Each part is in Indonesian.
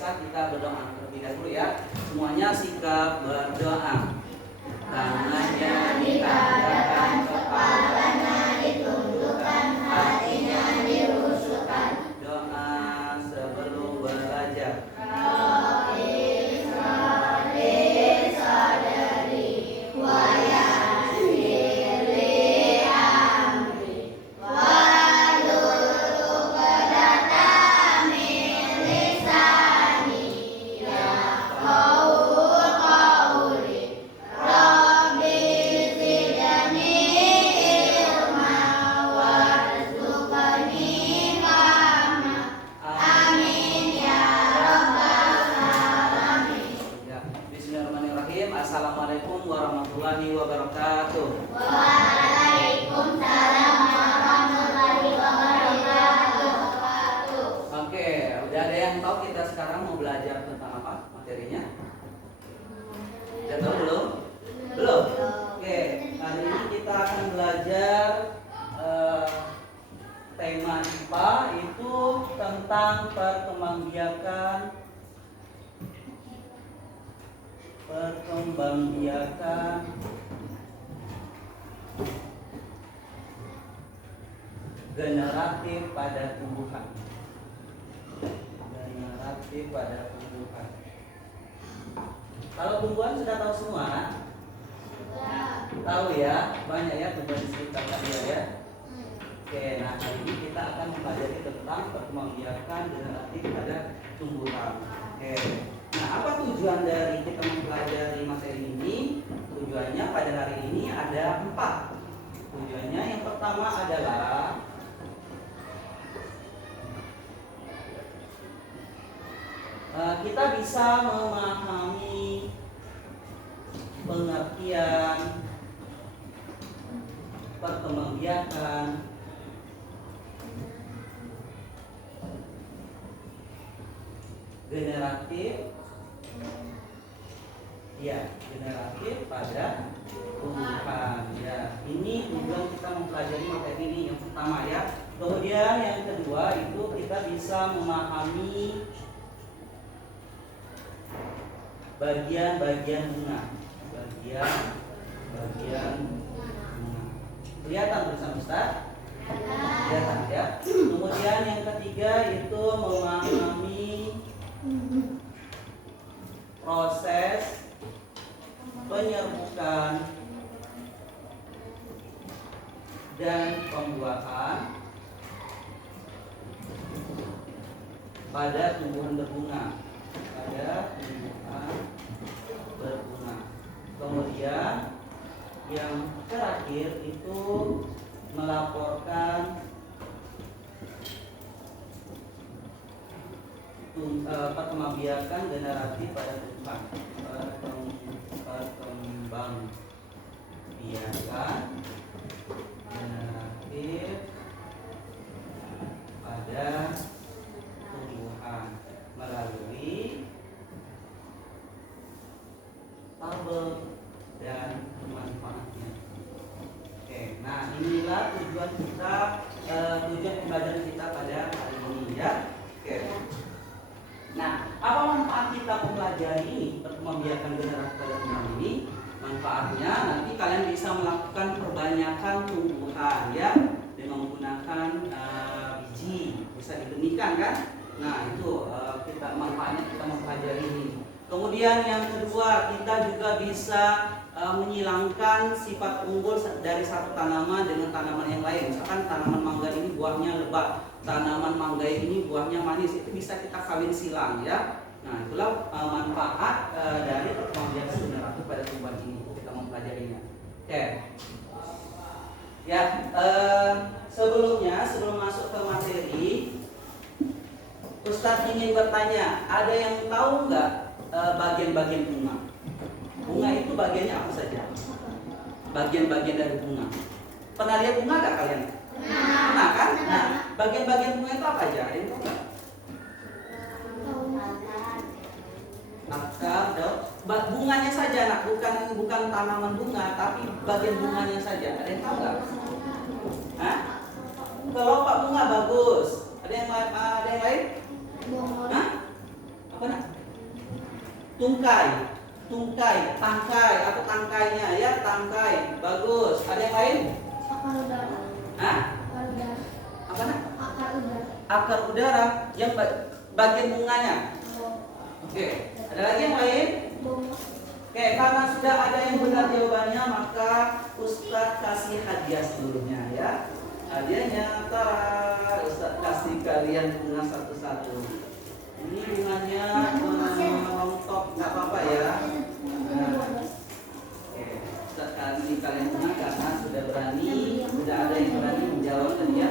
biasa kita berdoa terlebih dahulu ya. Semuanya sikap berdoa. Tangannya ditancapkan, kepalanya ditundukkan, hatinya dirusukkan. Doa sebelum belajar. Assalamualaikum warahmatullahi wabarakatuh. Waalaikumsalam warahmatullahi wabarakatuh. Oke, udah ada yang tahu kita sekarang mau belajar tentang apa materinya? Udah tahu belum? Belum? Oke, hari ini kita akan belajar tema IPA itu tentang perkembangbiakan generatif pada tumbuhan. Generatif pada tumbuhan. Kalau tumbuhan sudah tahu semua? Tahu ya, banyak ya tumbuhan di sekitar kalian ya. Oke, nah hari ini kita akan mempelajari tentang perkembangbiakan generatif pada tumbuhan. Oke. Nah, apa tujuan dari kita mempelajari materi ini? Tujuannya pada hari ini ada 4. Tujuannya yang pertama adalah kita bisa memahami pengertian perkembangbiakan generatif pada tumbuhan ya. Ini tujuan kita mempelajari materi ini yang pertama ya. Kemudian yang kedua itu kita bisa memahami bagian-bagian bunga. Bagian bunga. Kelihatan tulisan Ustaz? Kelihatan ya. Kemudian yang ketiga itu memahami proses penyerbukan dan pembuahan pada tumbuhan berbunga. Kemudian yang terakhir itu melaporkan perkembangbiakan generatif pada tumbuhan. Perkembangbiakan generatif pada tumbuhan melalui tabel dan manfaatnya. Oke, nah inilah tujuan kita, tujuan pembelajaran kita pada hari ini ya. Oke. Nah, apa manfaat kita mempelajari ini perkembangbiakan generatif pada tumbuhan ini? Manfaatnya nanti kalian bisa melakukan perbanyakan tumbuhan ya dengan menggunakan biji, bisa dibenihkan kan? Nah itu manfaatnya kita mempelajari ini. Kemudian yang kedua, kita juga bisa menghilangkan sifat unggul dari satu tanaman dengan tanaman yang lain. Misalkan tanaman mangga ini buahnya lebat, tanaman mangga ini buahnya manis, itu bisa kita kawin silang ya. Nah itulah manfaat dari perkembangbiakan generatif pada tumbuhan ini. Kita mempelajarinya. Oke. Ya, sebelum masuk ke materi, Ustadz ingin bertanya, ada yang tahu nggak bagian-bagian bunga? Bunga itu bagiannya apa saja? Bagian-bagian dari bunga. Pernah lihat bunga nggak kalian? Pernah kan? Nah, bagian-bagian bunga itu apa aja? Ada yang tahu nggak? Akar, daun, bunganya saja, nak, bukan tanaman bunga, tapi bagian bunganya saja. Ada yang tahu nggak? Hah? Kelopak bunga bagus. Ada yang lain? Hah? Apa nak? Tungkai, tangkai atau tangkainya ya, tangkai. Bagus. Ada yang lain? Akar udara. Hah? Akar udara. Apa nak? Akar udara. Akar udara yang bagian bunganya. Oke. Ada lagi yang lain? Bunga. Oke, karena sudah ada yang benar jawabannya, maka Ustadz kasih hadiah seluruhnya ya. Hadiahnya, tara, Ustadz kasih kalian bunga satu-satu. Ini bunganya rontok, nggak apa-apa ya. Nah, oke, Ustadz kasih kalian bunga karena sudah berani, sudah ada yang berani menjawab tadi ya.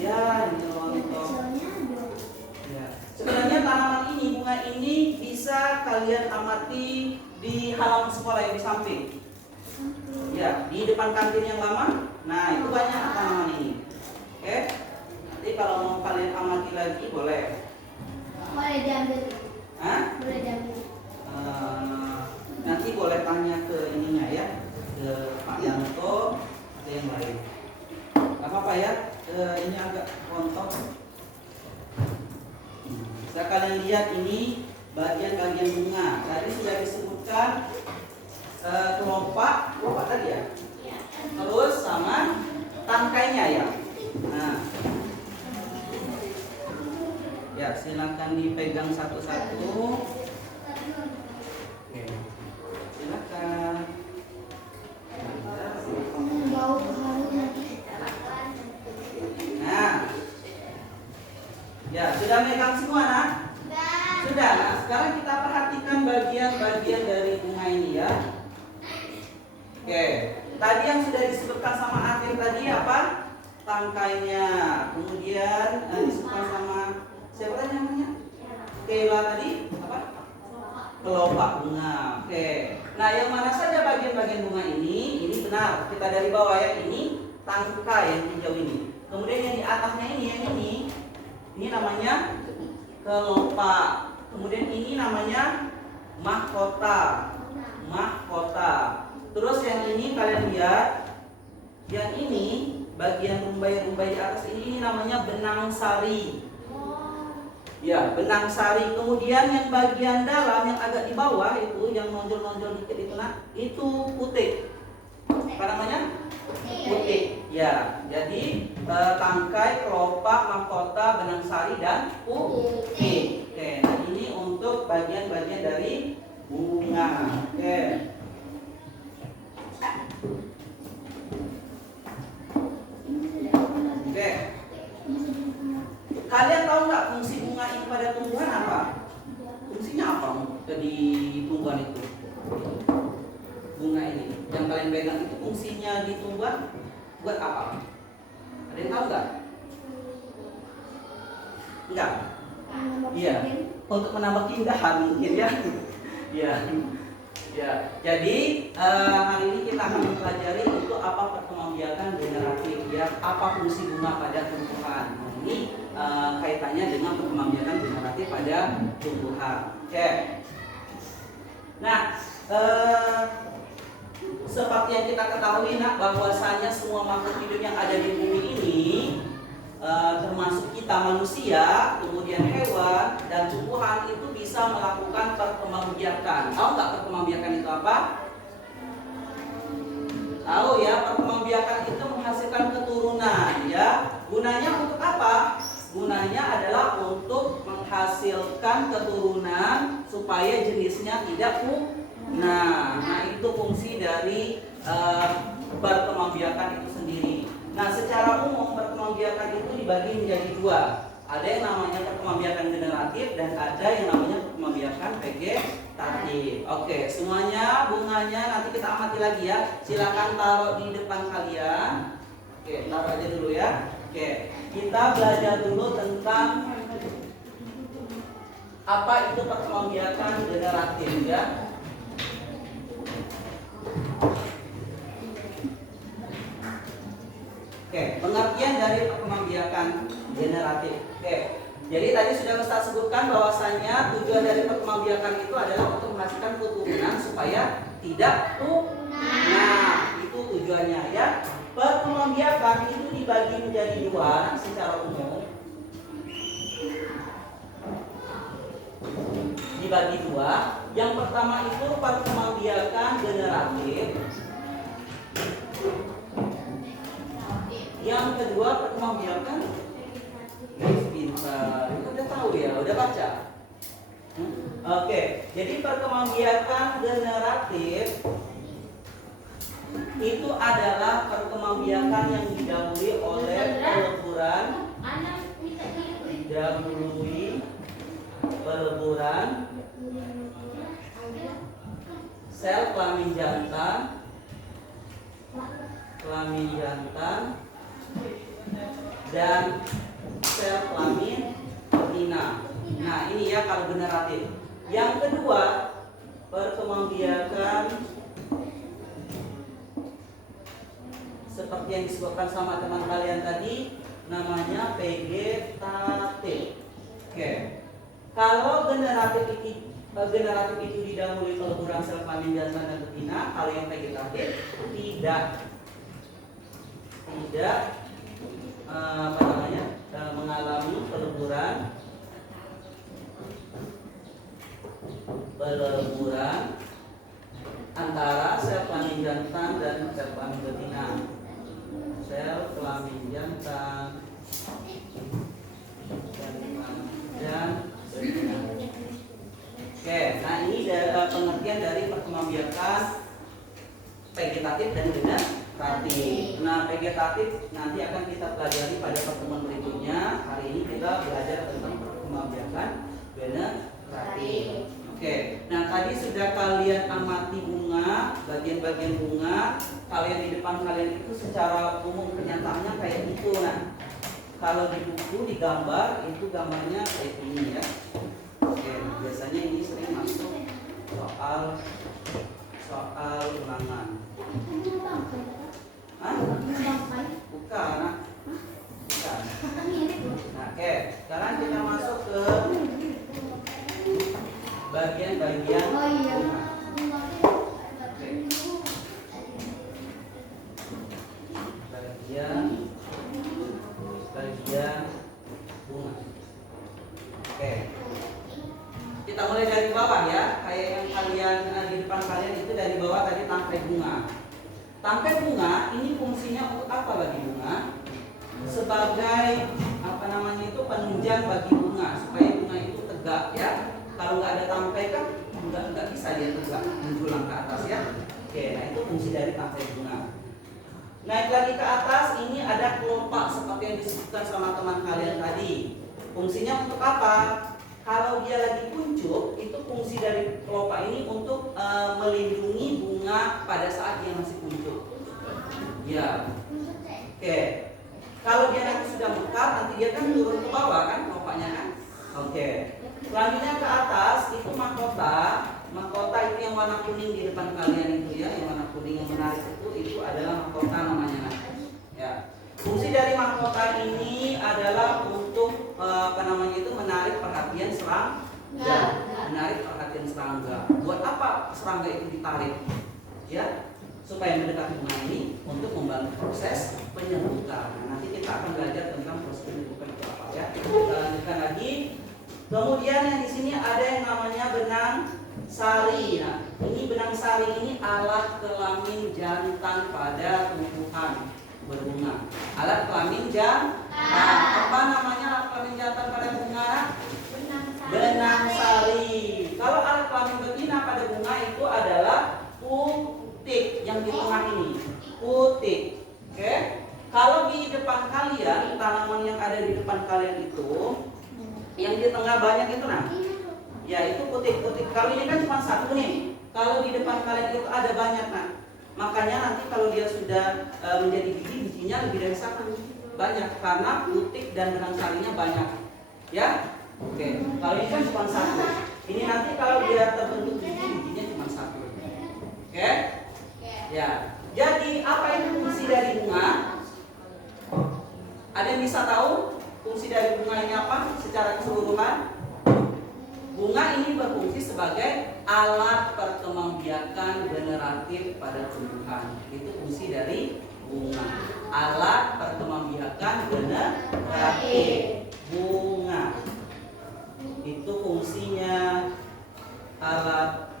Ya, ini rontok. Ya. Sebenarnya tanaman ini, bunga ini bisa kalian amati di halaman sekolah yang di samping. Ya, di depan kantin yang lama. Nah, itu banyak tanaman ini. Oke. Nanti kalau mau kalian amati lagi boleh. Boleh diambil. Hah? Boleh diambil. Nanti boleh tanya ke ininya ya, ke Pak Yanto, ke yang lain. Gak apa-apa ya. Ini agak rontok. Bisa kalian lihat ini bagian-bagian bunga. Tadi sudah disebutkan kelopak tadi ya. Terus sama tangkainya ya. Nah, ya silakan dipegang satu-satu. Oke, silakan. Bau harum lagi. Nah, ya sudah megang semua nak? Sudah. Nah, sekarang kita perhatikan bagian-bagian dari bunga ini ya. Oke, tadi yang sudah disebutkan sama Afif tadi apa? Tangkainya. Kemudian disebutkan sama siapa tadi namanya? Kela tadi apa? Kelopak bunga. Oke. Nah, yang mana saja bagian-bagian bunga ini? Ini benar. Kita dari bawah ya, ini tangkai yang hijau ini. Kemudian yang di atasnya ini, yang ini namanya kelopak. Kemudian ini namanya mahkota. Terus yang ini kalian lihat, yang ini bagian rumbai-rumbai di atas ini namanya benang sari. Ya, benang sari. Kemudian yang bagian dalam yang agak di bawah itu, yang nonjol-nonjol dikit itu itu putik. Apa namanya? Putik. Ya, jadi tangkai, kelopak, mahkota, benang sari dan putik. Oke, nah ini untuk bagian-bagian dari bunga. Oke. Oke. Kalian tahu nggak fungsi bunga ini pada tumbuhan apa? Fungsinya apa di tumbuhan itu? Bunga ini yang kalian pegang itu fungsinya di tumbuhan buat apa? Ada yang tahu nggak? Enggak. Iya. Untuk menambah keindahan mungkin ya. Iya. Ya. Jadi hari ini kita akan mempelajari itu apa perkembangbiakan generatif ya, apa fungsi bunga pada tumbuhan. Nah, ini kaitannya dengan perkembangbiakan generatif pada tumbuhan. Oke. Nah, seperti yang kita ketahui nak, bahwasanya semua makhluk hidup yang ada di bumi ini termasuk kita manusia, kemudian hewan dan tumbuhan itu bisa melakukan perkembangbiakan. Tahu nggak perkembangbiakan itu apa? Tahu ya, perkembangbiakan itu menghasilkan keturunan ya. Gunanya untuk apa? Gunanya adalah untuk menghasilkan keturunan supaya jenisnya tidak punah. Nah, itu fungsi dari perkembangbiakan itu sendiri. Nah, secara umum perkembangbiakan itu dibagi menjadi dua. Ada yang namanya perkembangbiakan generatif dan ada yang namanya perkembangbiakan vegetatif. Oke, semuanya bunganya nanti kita amati lagi ya. Silakan taruh di depan kalian. Oke, taruh aja dulu ya. Oke, kita belajar dulu tentang apa itu perkembangbiakan generatif ya. Oke, pengertian dari perkembangbiakan generatif. Oke, jadi tadi sudah Ustaz sebutkan bahwasanya tujuan dari perkembangbiakan itu adalah untuk menghasilkan keturunan supaya tidak punah. Itu tujuannya ya. Perkembangbiakan itu dibagi menjadi dua secara umum. Dibagi dua. Yang pertama itu perkembangbiakan generatif. Yang kedua perkembangbiakan pintar. Itu udah tahu ya, udah baca. Oke, jadi perkembangbiakan generatif itu adalah perkembangbiakan yang didahului oleh peleburan sel kelamin jantan dan sel kelamin betina. Nah, ini ya kalau generatif. Yang kedua, perkembangbiakan seperti yang disebutkan sama teman kalian tadi, namanya vegetatif. Oke. Kalau generatif itu didahului peleburan sel kelamin jantan dan betina, kalau yang vegetatif tidak mengalami peleburan antara sel kelamin jantan dan sel kelamin betina. Sel kelamin jantan dan betina. Oke, nah ini pengertian dari perkembangbiakan vegetatif dan generatif. Nah, vegetatif nanti akan kita pelajari pada pertemuan berikutnya. Hari ini kita belajar tentang perkembangbiakan generatif. Oke, nah tadi sudah kalian amati bunga, bagian-bagian bunga. Kalian di depan kalian itu secara umum kenyataannya kayak gitu. Nah, kalau di buku digambar itu gambarnya kayak ini ya. Oke, biasanya ini sering masuk soal ulangan. Hah? Bukan. Bukan. Nah, oke, sekarang kita masuk ke bagian-bagian bunga. Oke. Bagian bunga. Oke. Kita mulai dari bawah ya. Kayak yang kalian di depan kalian itu dari bawah tadi tangkai bunga. Tangkai bunga ini fungsinya untuk apa bagi bunga? Sebagai penunjang bagi bunga supaya bunga itu tegak ya. Kalau nggak ada tangkai kan nggak bisa dia tegak menjulang ke atas ya. Oke, nah itu fungsi dari tangkai bunga. Naik lagi ke atas, ini ada kelopak seperti yang disebutkan sama teman kalian tadi. Fungsinya untuk apa? Kalau dia lagi kuncup, itu fungsi dari kelopak ini untuk melindungi bunga pada saat dia masih kuncup. Ya. Oke. Kalau dia nanti sudah mekar, nanti dia kan turun ke bawah kan kelopaknya kan? Oke. Selanjutnya ke atas itu mahkota. Mahkota itu yang warna kuning di depan kalian itu ya, yang warna kuning yang menarik itu adalah mahkota namanya. Ya. Fungsi dari mahkota ini adalah untuk menarik perhatian serangga. Menarik perhatian serangga. Buat apa serangga itu ditarik? Ya, supaya mendekati bunga ini untuk membantu proses penyerbukan. Nah, nanti kita akan belajar tentang proses penyerbukan itu apa ya. Kita lanjutkan lagi. Kemudian yang di sini ada yang namanya benang sari. Nah, ini benang sari ini alat kelamin jantan pada tumbuhan berbunga. Alat kelamin jantan. Apa namanya alat kelamin jantan pada bunga? Benang sari. Kalau alat kelamin betina pada bunga itu adalah putik yang di tengah ini. Putik. Oke. Kalau di depan kalian, tanaman yang ada di depan kalian itu, yang di tengah banyak itu nah. Ya, itu putik-putik. Kalau ini kan cuma satu nih. Kalau di depan kalian itu ada banyak nah. Makanya nanti kalau dia sudah menjadi biji, bijinya lebih dari satu. Banyak karena putik dan benang sarinya banyak. Ya? Oke. Kalau ini kan cuma satu. Ini nanti kalau dia terbentuk biji, bijinya cuma satu. Oke? Ya. Jadi apa itu fungsi dari bunga? Ada yang bisa tahu fungsi dari bunga ini apa secara keseluruhan? Bunga ini berfungsi sebagai alat perkembangbiakan generatif pada tumbuhan. Itu fungsi dari bunga. Alat perkembangbiakan generatif bunga. Itu fungsinya alat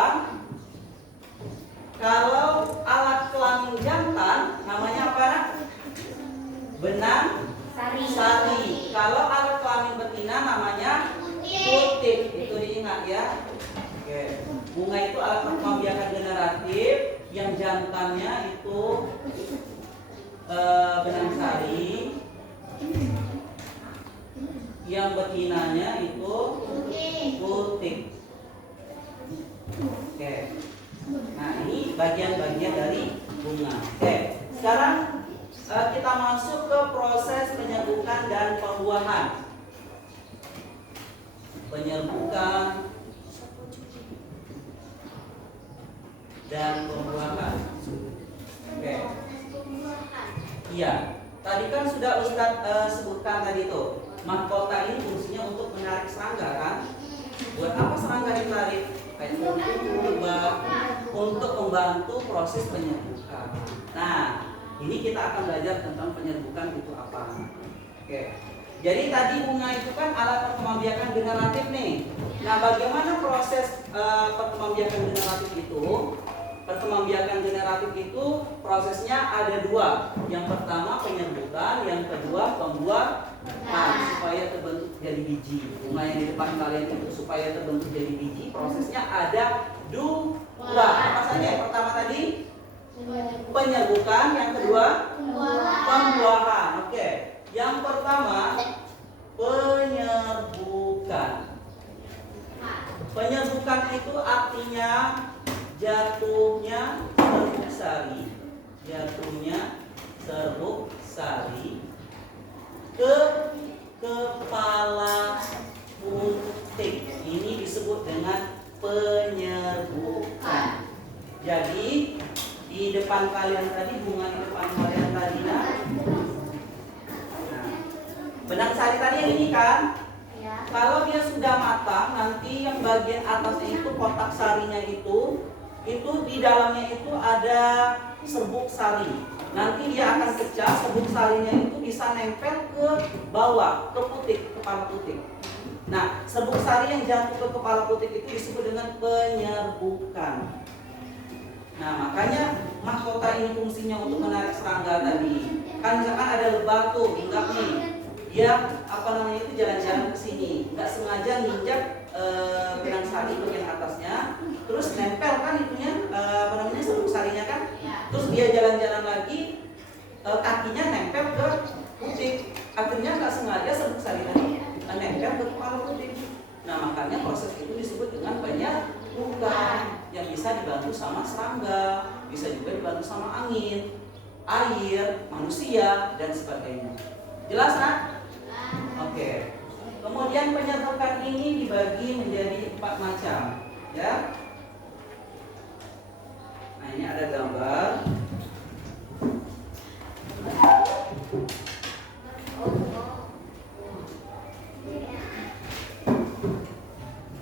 ulang. Kalau alat kelamin jantan namanya apa, Nak? Benang sari. Kalau alat kelamin betina namanya putik. Itu diingat ya. Oke. Bunga itu alat pembiakan generatif, yang jantannya itu benang sari, yang betinanya itu putik. Oke. Nah, ini bagian-bagian dari bunga. Oke. Sekarang kita masuk ke proses penyerbukan dan pembuahan. Penyerbukan dan pembuahan. Oke. Iya. Tadi kan sudah Ustadz sebutkan tadi tuh. Mahkota ini fungsinya untuk menarik serangga kan? Buat apa serangga ditarik? Untuk membantu proses penyerbukan. Nah, ini kita akan belajar tentang penyerbukan itu apa. Oke. Jadi tadi bunga itu kan alat perkembangbiakan generatif nih. Nah, bagaimana proses perkembangbiakan generatif itu? Perkembangbiakan generatif itu prosesnya ada dua. Yang pertama penyerbukan, yang kedua pembuahan supaya terbentuk jadi biji. Bunga yang di depan kalian itu supaya terbentuk jadi biji, prosesnya ada dua. Apa saja? Yang pertama tadi penyerbukan, yang kedua pembuahan. Oke. Yang pertama penyerbukan. Penyerbukan itu artinya jatuhnya serbuk sari ke kepala putik. Ini disebut dengan penyerbukan. Jadi di depan kalian tadi, bunga di depan kalian tadi, nah, benang sari tadi yang ini kan? Kalau dia sudah matang, nanti yang bagian atasnya itu kotak sarinya itu di dalamnya itu ada serbuk sari. Nanti dia akan pecah, serbuk sarinya itu bisa nempel ke bawah, ke putik, kepala putik. Nah, serbuk sari yang jatuh ke kepala putik itu disebut dengan penyerbukan. Nah, makanya mahkota ini fungsinya untuk menarik serangga tadi. Kan misalkan ada lebah tuh, hinggap nih. Dia itu jalan-jalan ke sini, nggak sengaja nginjak benang sari bagian atasnya, terus nempel kan itunya serbuk sarinya kan, terus dia jalan-jalan lagi, kakinya nempel ke putik, akhirnya nggak sengaja serbuk sari tadi nempel ke kepala putik. Nah, makanya proses itu disebut dengan penyerbukan, yang bisa dibantu sama serangga, bisa juga dibantu sama angin, air, manusia dan sebagainya. Jelas kan? Oke. Kemudian penyerbukan ini dibagi menjadi 4 macam, ya. Nah, ini ada gambar.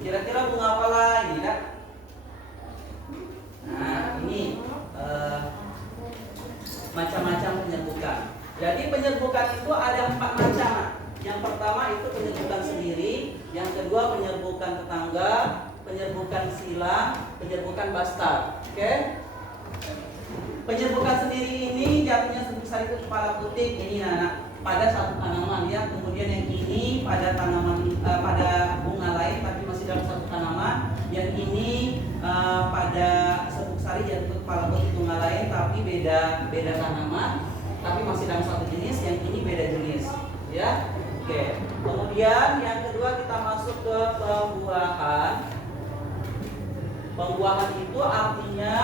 Kira-kira bunga apa lagi, Kak? Nah, ini macam-macam penyerbukan. Jadi penyerbukan itu ada 4 macam. Yang pertama itu penyerbukan sendiri, yang kedua penyerbukan tetangga, penyerbukan silang, penyerbukan bastar. Oke? Penyerbukan sendiri ini jatuhnya serbuk sari ke kepala putik ini pada satu tanaman ya. Kemudian yang ini pada tanaman pada bunga lain tapi masih dalam satu tanaman. Yang ini pada serbuk sari jatuh ke kepala putik bunga lain tapi beda tanaman, tapi masih dalam satu jenis. Yang ini beda jenis, ya. Oke. Kemudian yang kedua kita masuk ke pembuahan. Pembuahan itu artinya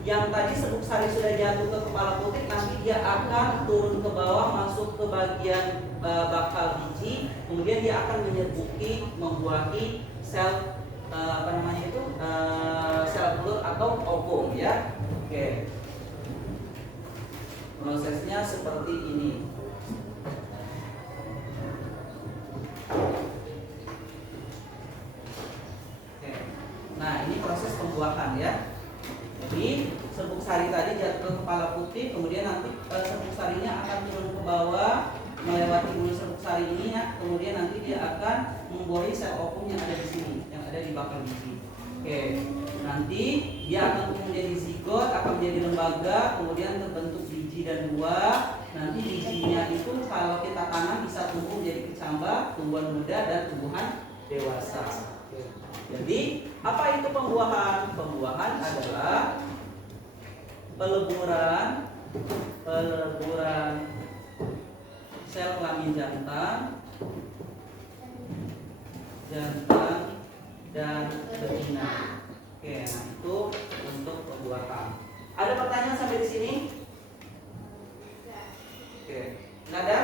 yang tadi serbuk sari sudah jatuh ke kepala putik, nanti dia akan turun ke bawah masuk ke bagian bakal biji, kemudian dia akan membuahi sel sel telur atau ovum, ya. Oke. Prosesnya seperti ini. Oke. Nah, ini proses pembuahan ya. Jadi serbuk sari tadi jatuh ke kepala putih, kemudian nanti serbuk sarinya akan turun ke bawah melewati bulu serbuk sari ini ya. Kemudian nanti dia akan membuahi sel ovum yang ada di sini, yang ada di bakal biji. Oke, nanti dia akan menjadi zigot, akan menjadi lembaga, kemudian terbentuk biji dan buah. Nanti bijinya itu kalau kita tanam bisa tumbuh menjadi kecambah, tumbuhan muda dan tumbuhan dewasa. Jadi apa itu pembuahan? Pembuahan adalah peleburan sel kelamin jantan dan betina. Oke, nah itu untuk pembuahan. Ada pertanyaan sampai di sini? Oke, nggak ada?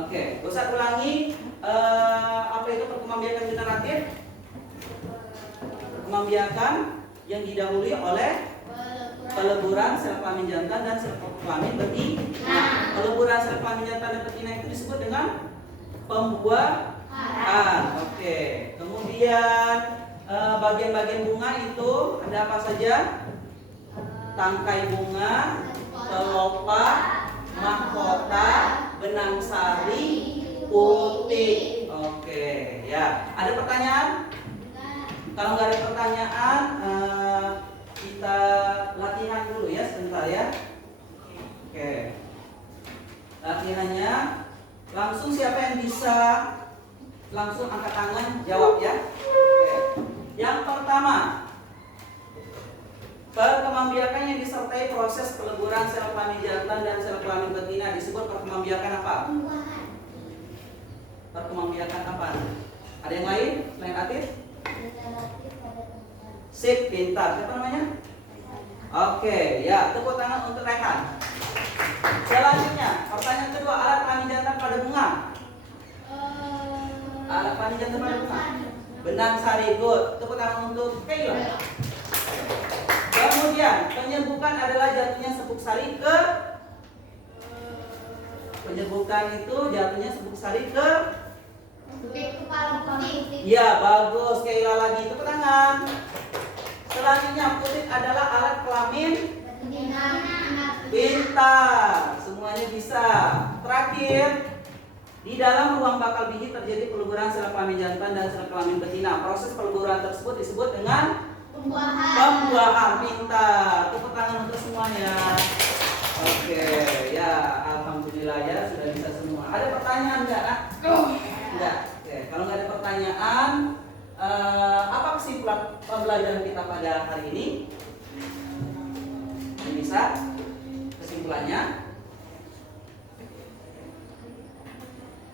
Oke, usah ulangi. Apa itu perkembangbiakan generatif? Perkembangbiakan yang didahului oleh peleburan sel kelamin jantan dan sel kelamin betina. Nah, peleburan sel kelamin jantan dan betina itu disebut dengan pembuahan. Oke. Kemudian bagian-bagian bunga itu ada apa saja? Tangkai bunga, kelopak, mahkota, benang sari, putih. Oke, ya. Ada pertanyaan? Kalau nggak ada pertanyaan, kita latihan dulu ya sebentar ya. Oke. Latihannya langsung siapa yang bisa langsung angkat tangan jawab ya. Oke. Yang pertama, perkembangbiakan yang disertai proses peleburan sel kelamin jantan dan sel kelamin betina disebut perkembangbiakan apa? Perkembangbiakan apa? Ada yang lain selain Atif? Sip, pintar. Siapa namanya? Oke, ya, tepuk tangan untuk Rehan. Selanjutnya, pertanyaan kedua, alat kelamin jantan pada bunga. Alat kelamin jantan pada bunga. Benang sari, good. Tepuk tangan untuk Kayla. Kemudian, penyerbukan adalah jatuhnya serbuk sari ke. Penyerbukan itu jatuhnya serbuk sari ke. Kepala putih. Ya, bagus. Kayla lagi, tepuk tangan. Selanjutnya, putih adalah alat kelamin. Pintar, semuanya bisa. Terakhir, di dalam ruang bakal biji terjadi peleburan sel kelamin jantan dan sel kelamin betina. Proses peleburan tersebut disebut dengan pembuahan. Pintar, tepuk tangan untuk semuanya. Oke, ya, alhamdulillah ya sudah bisa semua. Ada pertanyaan enggak? Enggak. Oke, kalau nggak ada pertanyaan, apa kesimpulan pembelajaran kita pada hari ini? Bisa?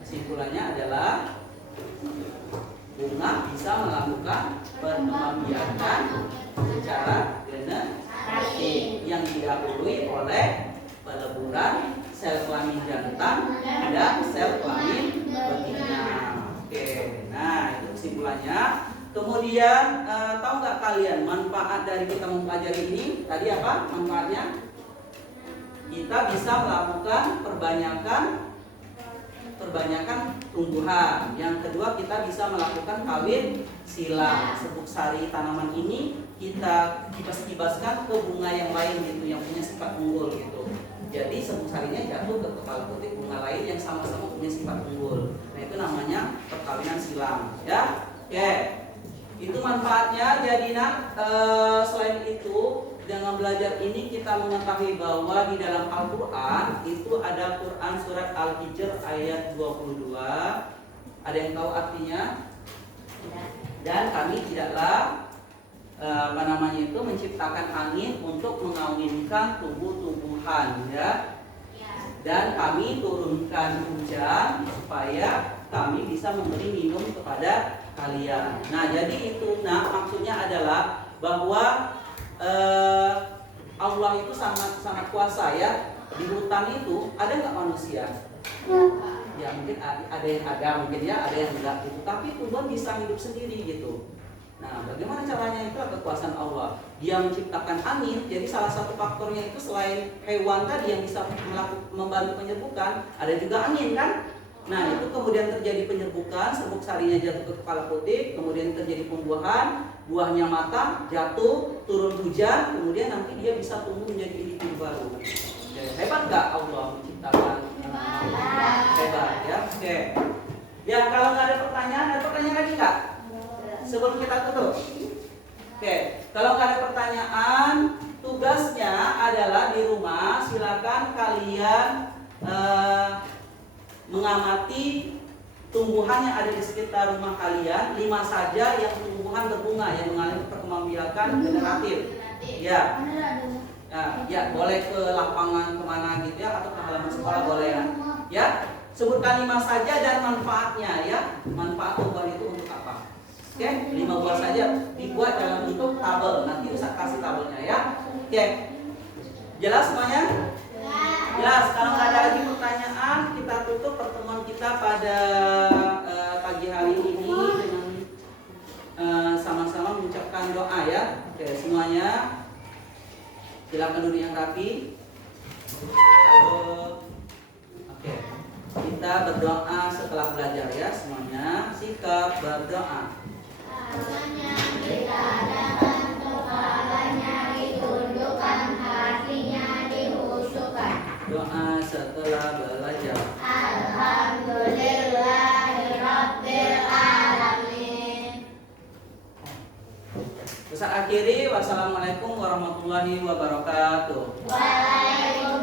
Kesimpulannya adalah bunga bisa melakukan perkembangbiakan secara generatif yang didahului oleh peleburan sel kelamin jantan dan sel kelamin betina. Oke, nah itu kesimpulannya. Kemudian tahu nggak kalian manfaat dari kita mempelajari ini? Tadi apa manfaatnya? Kita bisa melakukan perbanyakan tumbuhan. Yang kedua, kita bisa melakukan kawin silang. Serbuk sari tanaman ini kita kibas-kibaskan ke bunga yang lain gitu, yang punya sifat unggul gitu. Jadi serbuk sarinya jatuh ke kepala putih bunga lain yang sama-sama punya sifat unggul. Nah itu namanya perkawinan silang. Ya, oke. Itu manfaatnya. Jadi selain itu, dengan belajar ini kita mengetahui bahwa di dalam Al-Quran itu ada Quran surat Al-Hijr ayat 22. Ada yang tahu artinya? Dan kami tidaklah menciptakan angin untuk mengawinkan tumbuh-tumbuhan, ya. Dan kami turunkan hujan supaya kami bisa memberi minum kepada kalian. Nah, jadi itu maksudnya adalah bahwa Allah itu sangat kuasa ya. Di hutan itu ada nggak manusia? Ya mungkin ada yang ada, mungkin ya ada yang enggak gitu. Tapi tumbuhan bisa hidup sendiri gitu. Nah, bagaimana caranya? Itu kekuasaan Allah. Dia menciptakan angin. Jadi salah satu faktornya itu selain hewan tadi yang bisa membantu penyerbukan, ada juga angin kan? Nah, itu kemudian terjadi penyerbukan, serbuk sarinya jatuh ke kepala putih, kemudian terjadi pembuahan, buahnya matang, jatuh, turun hujan, kemudian nanti dia bisa tumbuh menjadi individu baru. Oke, hebat nggak Allah menciptakan? Hebat ya. Oke. Ya, kalau nggak ada pertanyaan lagi nggak? Sebelum kita tutup. Oke, kalau nggak ada pertanyaan, tugasnya adalah di rumah silakan kalian mengamati tumbuhan yang ada di sekitar rumah kalian. 5 saja yang tumbuhan berbunga yang mengalami perkembangbiakan generatif. Ya. Ya, boleh ke lapangan kemana gitu ya, atau ke halaman sekolah boleh ya. Ya, sebutkan 5 saja dan manfaatnya ya. Manfaat tumbuhan itu untuk apa? Oke, 5 buah saja dibuat dalam bentuk tabel. Nanti Ustaz kasih tabelnya ya. Oke. Jelas semuanya? Jelas. Kalau nggak ada lagi pertanyaan, kita tutup pertemuan kita pada pagi hari ini dengan sama-sama mengucapkan doa ya. Oke, semuanya. Silakan duduk yang rapi. Oke. Kita berdoa setelah belajar ya semuanya. Sikap berdoa. Namanya kita datang kepalanya ditundukkan, hatinya dihusukan. Doa setelah belajar. Alhamdulillahirabbil alamin. Ustaz akhiri, wassalamualaikum warahmatullahi wabarakatuh. Waalaikumsalam.